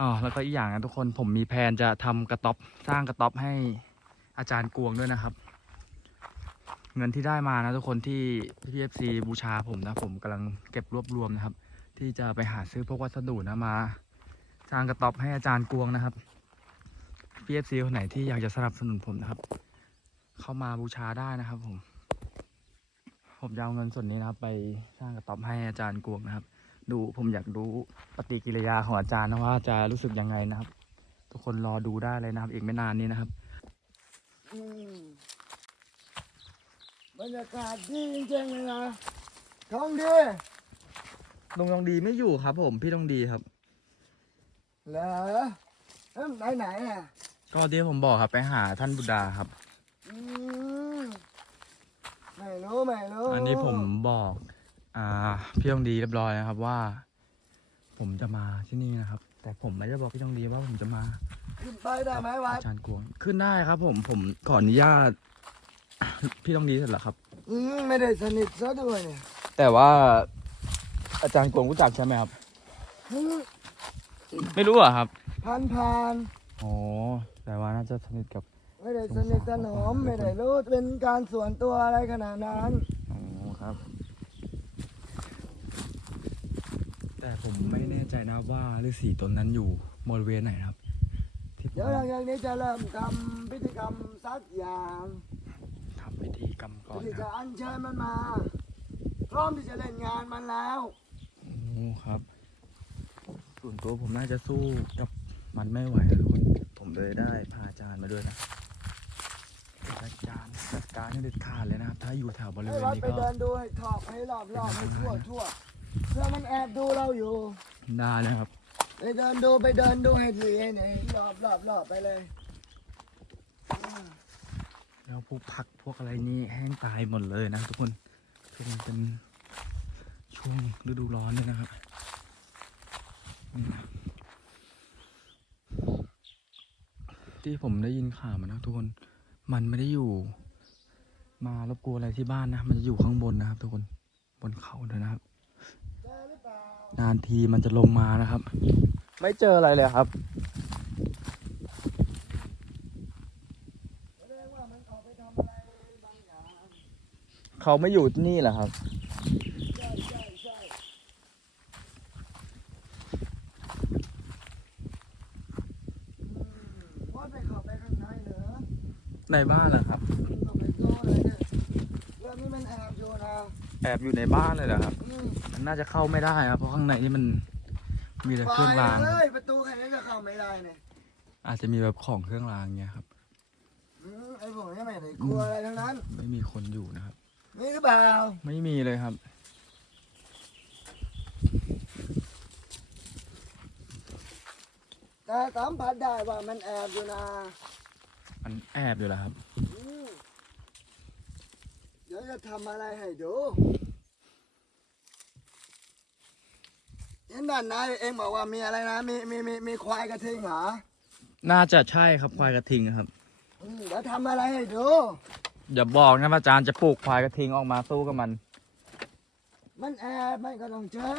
อ๋อแล้วก็อีกอย่างนะทุกคนผมมีแผนจะทำกระต๊อบสร้างกระต๊อบให้อาจารย์กวงด้วยนะครับ เงินที่ได้มานะทุกคนที่พีเอฟซีบูชาผมนะ ผมกำลังเก็บรวบรวมนะครับ ที่จะไปหาซื้อพวกวัสดุนะมาสร้างกระต๊อบให้อาจารย์กวงนะครับพีเอฟซีคนไหนที่อยากจะสนับสนุนผมนะครับ เข้ามาบูชาได้นะครับผม ผมจะเอาเงินส่วนนี้นะครับ ไปสร้างกระต๊อบให้อาจารย์กวงนะครับ ดูผมอยากรู้ปฏิกิริยาของอาจารย์นะว่าจะรู้สึกยังไงนะครับ ทุกคนรอดูได้เลยนะครับ อีกไม่นานนี้นะครับอืมบรรยากาศดีจริงๆเลยนะท้องดีลุงทองดีไม่อยู่ครับ ผมพี่ทองดีครับเหรอเอ้ยไหนไหนๆอะก็ที่ผมบอกครับไปหาท่านบุดาครับ อืมไม่รู้ไม่รู้อันนี้ผมบอก อ่าพี่ทองดีเรียบร้อยนะครับว่า ผมจะมาที่นี่นะครับ แต่ผมไม่ได้บอกพี่ทองดีว่าผมจะมาขึ้นไปได้ไหมวัดอาจารย์กวงขึ้นได้ครับ ผมผมขออนุญาต พี่ทองดีเสร็จแล้วครับ อืมไม่ได้สนิทซะด้วยเนี่ยแต่ว่าอาจารย์กวงรู้จักใช่ไหมครับ อืมไม่รู้เหรอะครับผ่านผ่านอ๋อแต่ว่าน่าจะสนิทกับๆไม่ได้สนิทสนมไม่ได้รู้เป็นการส่วนตัวอะไรขนาดนั้น อ๋อครับ แต่ผมไม่แน่ใจนะว่าฤาษีตนนั้นอยู่บริเวณไหนนะครับที่ผมเดี๋ยวหลังจากนี้จะเริ่มทำพิธีกรรมสักอย่างทำพิธีกรรมก่อนที่นะคจะรับอัญเชิญมันมา พร้อมที่จะเล่นงานมันแล้ว โอ้ครับ ส่วนตัวผมน่าจะสู้กับมันไม่ไหวนะทุกคน ผมเลยได้พาอาจารย์มาด้วยนะอาจารย์จัดการให้เด็ดขาดเลยนะครับ ถ้าอยู่แถวบริให้เวณวัดนี้ไปก็ เดินดูให้ถอกให้รอบรอบให้ทั่วทั่วเพื่อมันแอบดูเราอยู่ ได้นะครับ ไปเดินดูไปเดินดูให้ทีให้เนี่ยรอบรอบรอบไปเลยอ่าแล้วพวกผักพวกอะไรนี่แห้งตายหมดเลยนะทุกคนคือมันเป็นช่วงฤดูร้อนด้วยนะครับนี่นะที่ผมได้ยินข่าวมานะทุกคน มันไม่ได้อยู่ มารบกวนอะไรที่บ้านนะ มันจะอยู่ข้างบนนะครับ ทุกคนบนเขาเลยนะครับ เจอหรือเปล่า นานทีมันจะลงมานะครับ ไม่เจออะไรเลยครับเขาไม่อยู่นี่แหละครับในบ้านนะครับ เข้าไปโซ่เลยเนี่ยเรื่องนี้มันแอบอยู่นะ แอบอยู่ในบ้านเลยเหรอครับอืมมันน่าจะเข้าไม่ได้ครับ เพราะข้างในนี่มันมีแต่เครื่องรางไปเลยประตูแค่นี้ก็เข้าไม่ได้เนี่ยอาจจะมีแบบของเครื่องรางเงี้ยครับ อืมไอ้พวกนี้ไม่ได้กลัวอะไรทั้งนั้น ไม่มีคนอยู่นะครับ นี่หรือเปล่าไม่มีเลยครับ แต่สัมผัสได้ว่ามันแอบอยู่นะมันแอบอยู่แล้วครับ อืม เดี๋ยวจะทำอะไรให้ดูเห็นด้านในเองบอกว่ามีอะไรนะมีมีมีมีควายกระทิงเหรอน่าจะใช่ครับควายกระทิงครับ อืมเดี๋ยวทำอะไรให้ดู อย่าบอกนะว่าอาจารย์จะปลูกควายกระทิงออกมาสู้กับมัน มันแอบมันก็ต้องเจอ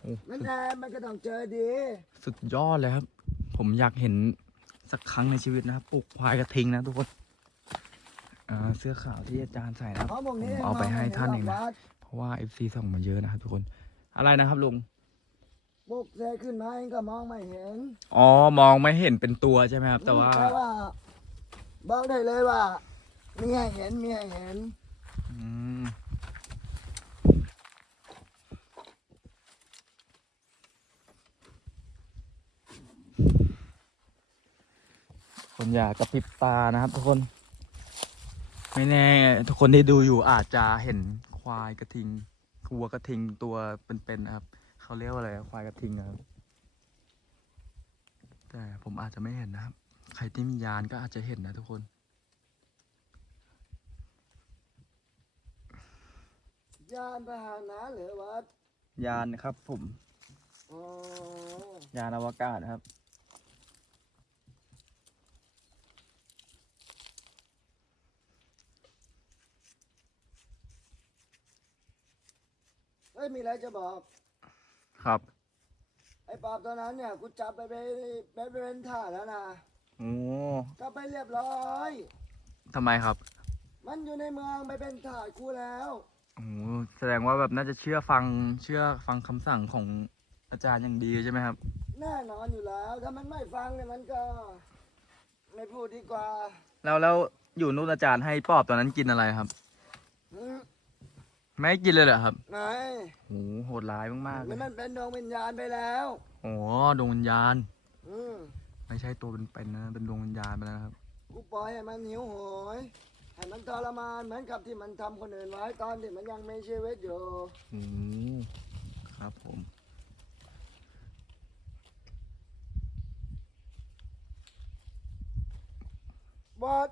โอ้มันแอบมันก็ต้องเจอดี สุดยอดเลยครับ ผมอยากเห็นสักครั้งในชีวิตนะครับปลูกควายกระทิงนะทุกคน อ่าเสื้อขาวที่อาจารย์ใส่นะครับเพราะพวกนี้ผมเอาไปให้ท่านเองนะวัดเพราะว่า FC ส่งมาเยอะนะครับทุกคนอะไรนะครับลุงปลุกเสกขึ้นมาเองก็มองไม่เห็น อ๋อ มองไม่เห็นเป็นตัวใช่ไหมครับ แต่ว่าแต่ว่าบอกได้เลยว่ามีให้เห็นมีให้เห็น อืม คนอยากกระพริบตานะครับทุกคน ไม่แน่ ทุกคนที่ดูอยู่อาจจะเห็นควายกระทิงวัวกระทิงตัวเป็นๆนะครับ เขาเรียกว่าอะไรควายกระทิงนะครับ แต่ผมอาจจะไม่เห็นนะครับ ใครที่มียานก็อาจจะเห็นนะทุกคนยานพาหนะหรือวัดยานครับผมอ๋อยานอวกาศครับ เฮ้ยมีอะไรจะบอก ครับไออ้ปอบตัวนั้นเนี่ยกูจับไปไปไปไปเป็นท่าสแล้วนะโอ้จับไปเรียบร้อย ทำไมครับมันอยู่ในเมืองไปเป็นท่าสกูแล้วโอ้แสดงว่าแบบน่าจะเชื่อฟังเชื่อฟังคำสั่งของอาจารย์อย่างดีใช่ไหมครับ แน่นอนอยู่แล้ว ถ้ามันไม่ฟังเนี่ยมันก็ ไม่พูดดีกว่าแล้วแล้วอยู่นู่นอาจารย์ให้ปอบตอนนั้นกินอะไรครับ อืม ไม่ให้กินเลยเหรอครับไหนโอ้โหดร้ายมากๆเลนี่ยมันเป็นดวงวิญญาณไปแล้ว โอ้ดวงวิญญาณ อืมไม่ใช่ตัวเป็นๆนะเป็นดวงวิญญาณไปแล้วนะครับ กูปล่อยให้มันหิวโหยให้มันทรมานเหมือนกับที่มันทำคนอื่นไว้ตอนที่มันยังมีชีวิตอยู่โอ้ครับผม บอส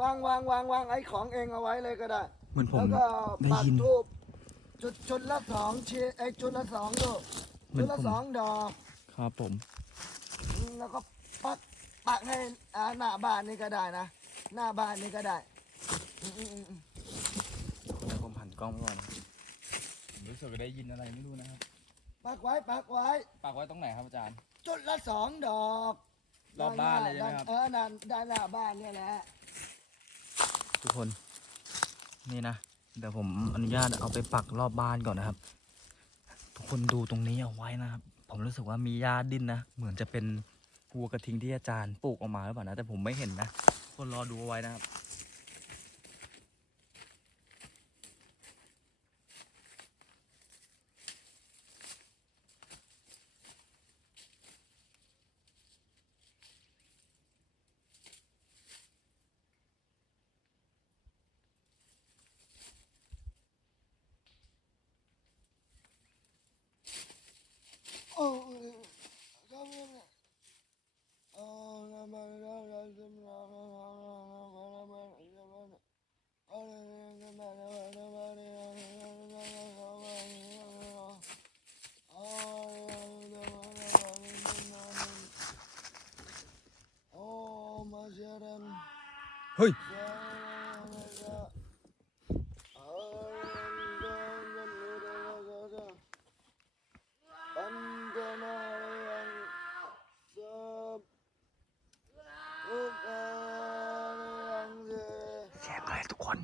วางวางวางวางไอ้ของเองเอาไว้เลยก็ได้ เหมือนผมแล้วก็ได้ปักยิน ทูบจุดจุดละสองชีไอ้จุดละสองลูกเหมืจุอนดละผม สองดอกครับผม อืมแล้วก็ปักปักให้อ่าหน้าบ้านนี่ก็ได้นะหน้าบ้านนี่ก็ได้อืมอืมอืมอืมแล้วผมหันกล้องไปก่อนนะผมรู้สึกว่าได้ยินอะไรไม่รู้นะครับ ปักไว้ปักไว้ ปากไว้ตรงไหนครับอาจารย์ จุดละสองดอกรอบบ้านเลยใช่ไหมครับเออด้านด้านหน้าบ้านเนี่ยแหละทุกคน นี่นะ เดี๋ยวผมอนุญาตเอาไปปักรอบบ้านก่อนนะครับ ทุกคนดูตรงนี้เอาไว้นะครับ ผมรู้สึกว่ามีหญ้าดิ้นนะ เหมือนจะเป็นวัวกระทิงที่อาจารย์ปลูกออกมาหรือเปล่านะ แต่ผมไม่เห็นนะ คนรอดูเอาไว้นะครับ โอ้ยก็ไม่เนี่ยโอ้ยน้ำมันน้ำมันน้ำมันน้ำมันน้ำมันน้ำมันน้ำมันโอ้ยน้ำมันน้ำมันน้ำมันน้ำมันน้ำมันน้ำมันน้ำมันโอ้ยน้ำมันน้ำมันน้ำมันโอ้มาเชียร์กัน เฮ้ย เสียงอะไรทุกคน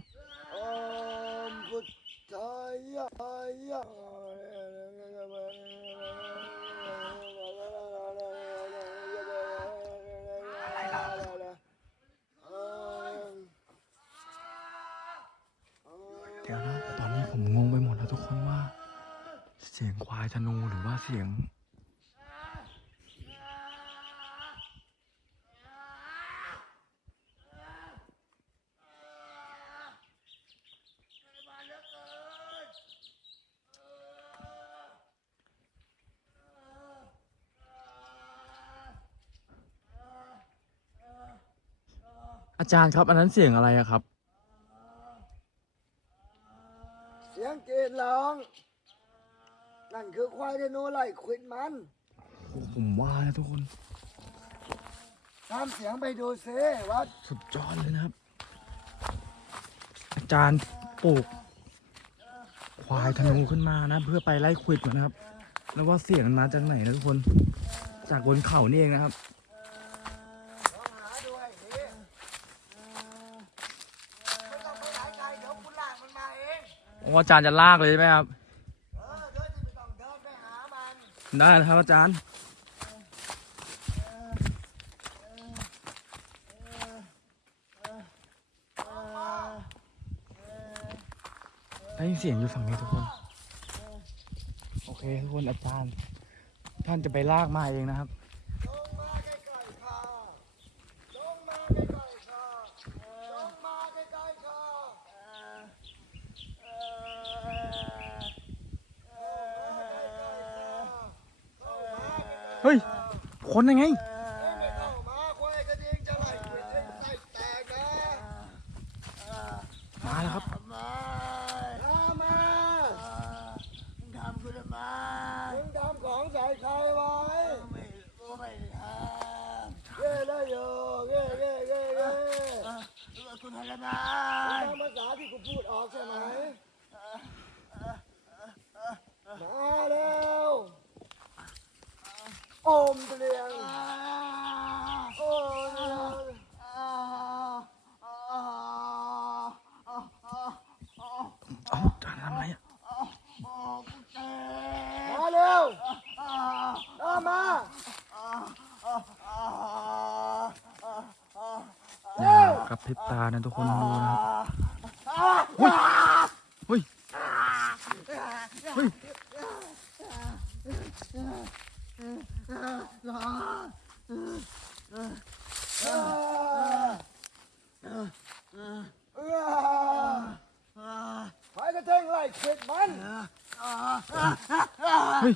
เดี๋ยวนะตอนนี้ผมงงไปหมดแล้วทุกคนว่า เสียงควายธนูหรือว่าเสียง อาจารย์ครับ อันนั้นเสียงอะไรอะครับ เสียงกรีดร้อง นั่น คือควายธนูไล่ขวิดมัน ผมว่านะทุกคนตามเสียงไปดูซิว่าสุดยอดเลยนะครับ อาจารย์ปลูก ควายธนูขึ้นมานะ เพื่อไปไล่ควิดมันนะครับ แล้วว่าเสียงมันมาจากไหนนะทุกคน จากบนเขานี่เองนะครับลองหาด้วยนี่ไม่ต้องไปไหนไกลเดี๋ยวคุณลากมันมาเอง โอ้อาจารย์จะลากเลยใช่ไหมครับ ได้ครับอาจารย์ ได้ยินเสียงอยู่ฝั่งนี้ทุกคน โอเคทุกคนอาจารย์ ท่านจะไปลากมาเองนะครับ ลงมาใกล้ๆค่ะลงมาใกล้ๆค่ะลงมาใกล้ๆค่ะ เออเฮ้ย คนยังไงไม่เข้ามาควายกระดิ่งจะไล่ขวิดให้ไส้แตกนะมาแล้วครับมาข้ามามึงทำกูทำไมมึงทำของใส่ใครไว้ไม่กูไม่ทำเย่เลยโยเย่เย่เย่เย่กูทำอะไรมามึงทำภาษาที่กูพูดออกใช่ไหมมาเร็ว เปลี่ยงโอ้ยเอ้าจารย์ทำไรอะมาเร็วตามมาอย่ากระพริบตานะทุกคนดูนะครับเฮ้ยเฮ้ย ไปกระเท่งไล่ขิดมัน เฮ้ย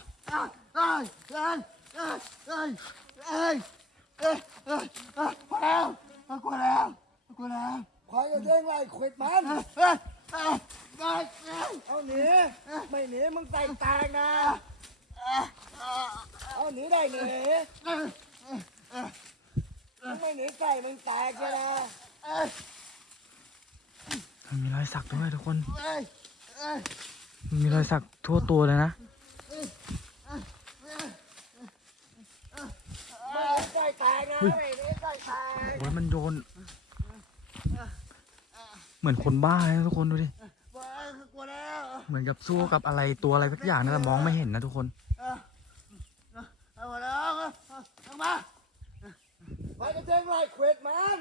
พอแล้วกลัวแล้วกลัวแล้วกลัวแล้วคอยกระเท่ง ไล่ขิดมันเอาหนีไม่หนีมึงใส่แตกนะเอาหนีได้หนีมึงไม่หนีใส่มึงแตกใช่ไหมมันมีรอยสักด้วยทุกคนเอ้ยเอ้ยมันมีรอยสักทั่วตัวเลยนะไม่หนีใส่แตกนะไม่หนีใส่แตกโอ้ยมันโยน เหมือนคนบ้าเลยนะทุกคนดูดิกลัวแล้วเหมือนกับสู้กับอะไรตัวอะไรสักอย่างนะแต่มองไม่เห็นนะทุกคนเอาแล้วเอามาไปกระเทงไล่เขวดมัน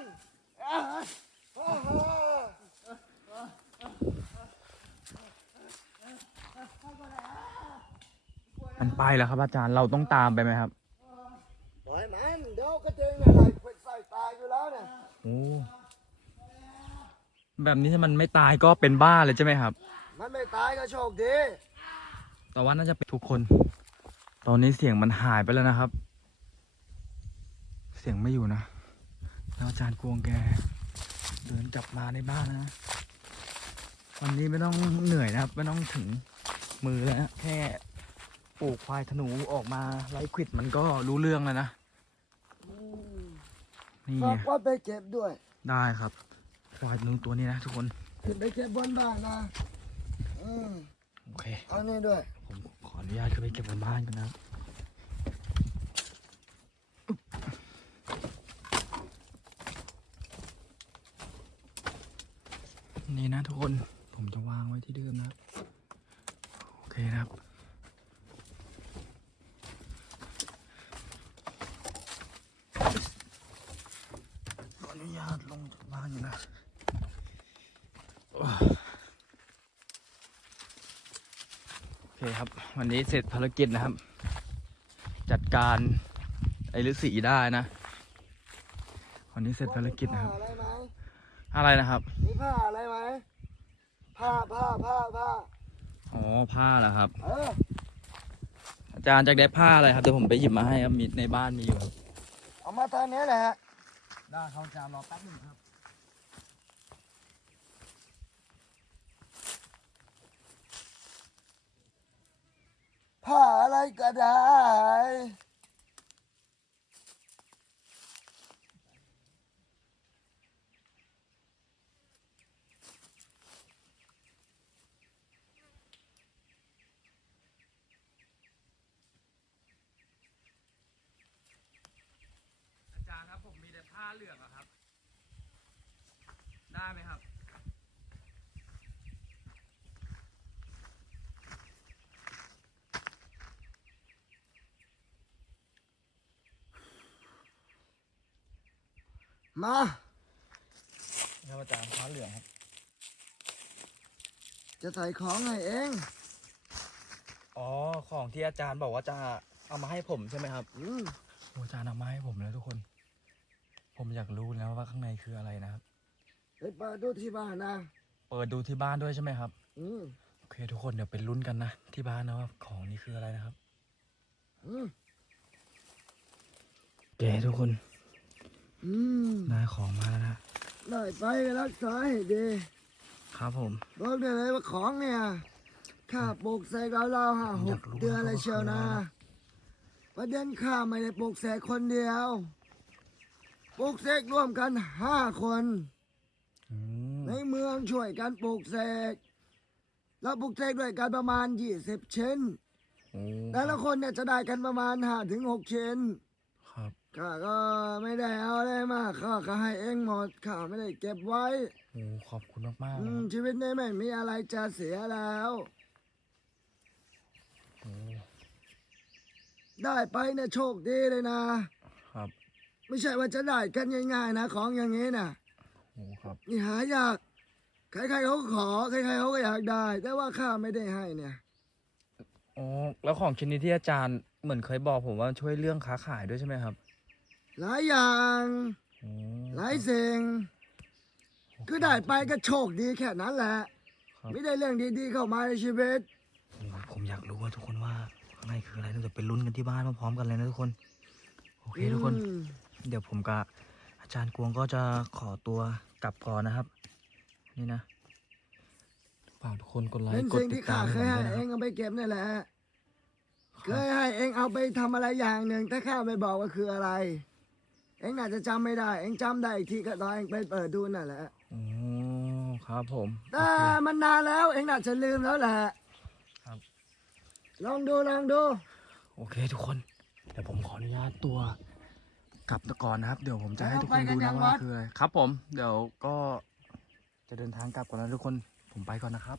อ่าฮะมันไปแล้วครับอาจารย์เราต้องตามไปไหมครับปล่อยมันเดี๋ยวกระเทงเนี่ยไล่เขวดใส่ตายอยู่แล้วเนี่ยโอ้ แบบนี้ถ้ามันไม่ตายก็เป็นบ้าเลยใช่ไหมครับ มันไม่ตายก็โชคดี แต่ว่าน่าจะเป็นทุกคน ตอนนี้เสียงมันหายไปแล้วนะครับ เสียงไม่อยู่นะแล้วอาจารย์กวงแก เดินกลับมาในบ้านนะวันนี้ไม่ต้องเหนื่อยนะครับ ไม่ต้องถึงมือแล้วนะแค่ปลูกควายธนูออกมาไล่ควิดมันก็รู้เรื่องแล้วนะนี่ฝากว่าไปเก็บด้วยได้ครับค วายธนูตัวนี้นะทุกคนขึ้นไปเก็บบนบ้านนะอืมโอเค เอานี่ด้วย ผมขออนุญาตขึ้นไปเก็บบนบ้านกันนะครับนี่นะทุกคนผมจะวางไว้ที่เดิมนะครับ โอเคนะครับ ขออนุญาตลงจากบ้านอยู่นะโอ้โอเคครับ วันนี้เสร็จภารกิจนะครับ จัดการไอ้ฤาษีได้นะ วันนี้เสร็จภารกิจนะครับผ้าอะไรไหมอะไรนะครับ มีผ้าอะไรไหมผ้าผ้าผ้าผ้าอ๋อผ้าเหรอครับ เอออาจารย์จะได้ผ้าอะไรครับเดี๋ยวผมไปหยิบมาให้ครับมีในบ้านมีอยู่ครับเอามาทางนี้แหละได้เขาจะรอแป๊บหนึงครับ ผ้าอะไร ก็ได้ อาจารย์ครับผมมีแต่ผ้าเหลืองอะครับ ได้ไหมครับ มาครับอาจารย์ผ้าเหลืองครับ จะใส่ของให้เอง อ๋อ ของที่อาจารย์บอกว่าจะเอามาให้ผมใช่ไหมครับอืมโอ้อาจารย์เอามาให้ผมแล้วทุกคน ผมอยากรู้แล้วว่าข้างในคืออะไรนะครับ ไปเปิดดูที่บ้านนะ เปิดดูที่บ้านด้วยใช่ไหมครับ อืมโอเคทุกคนเดี๋ยวไปลุ้นกันนะ ที่บ้านนะว่าของนี้คืออะไรนะครับ อืมโอเคทุกคน อืมได้ของมาแล้วนะ ได้ไปก็รักษาให้ดี ครับผมบอกได้เลยว่าของเนี่ยข้าปลูกใส่เราเราๆห้าหอยากกรู้เดือนเลยว่าเชียวนะคืออะไรนะประเด็นข้าไม่ได้ปลูกเสกคนเดียวปลูกเสกร่วมกันห้าคนอืมในเมืองช่วยกันปลูกเสกแล้วปลูกเสกด้วยกันประมาณยี่สิบชิ้นโอ้แต่ละคนเนี่ยจะได้กันประมาณห้าถึงหกชิ้นครับ ข้าก็ไม่ได้เอาอะไรมากข้าก็ให้เองหมดข้าไม่ได้เก็บไว้โอ้ขอบคุณมากๆอืนะคมรับชีวิตนี้ไม่มีอะไรจะเสียแล้ว โอ้ได้ไปเนี่ยโชคดีเลยนะ ครับไม่ใช่ว่าจะได้กันง่ายๆนะ ของอย่างนี้นะโอ้ครับนี่หายากใครๆเขาก็ขอใครๆเขาก็อยากได้ แต่ว่าข้าไม่ได้ให้เนี่ยอ๋อแล้วของชิ้นนี้ที่อาจารย์เหมือนเคยบอกผมว่าช่วยเรื่องค้าขายด้วยใช่ไหมครับ หลายอย่างโอ้หลายสิ่งคือได้ไปก็โชคดีแค่นั้นแหละ ครับไม่ได้เรื่องดีๆเข้ามาในชีวิตโอ้ผมอยากรู้ว่าทุกคนว่าข้างในคืออะไรเราจะไปลุ้นกันที่บ้านพร้อมๆกันเลยนะทุกคน โอเคทุกคน อืมเดี๋ยวผมกับอาจารย์กวงก็จะขอตัวกลับก่อนนะครับ นี่นะฝากทุกคนกดไลเป็นค์กดสิ่งติที่ดข้าตามเคให้ยผมให้ด้วยนะคเอรับงเอาไปเก็บนี่แหละ เคครับยให้เองเอาไปทำอะไรอย่างหนึ่งแต่ข้าไม่บอกว่าคืออะไร เองอาจจะจำไม่ได้ เองจำได้อีกทีก็ตอนเองไปเปิดดูนั่นแหละโอ้ครับผมโอแต่เค มันนานแล้วเองน่าจะลืมแล้วแหละครับ ลองดูลองดูโอเคทุกคนเดี๋ยวผมขออนุญาตตัวกลับก่อนนะครับ เดี๋ยวผมจะให้ทุกคนดูนะว่าคืออะไรครับผม เดี๋ยวก็จะเดินทางกลับก่อนนะทุกคนผมไปก่อนนะครับ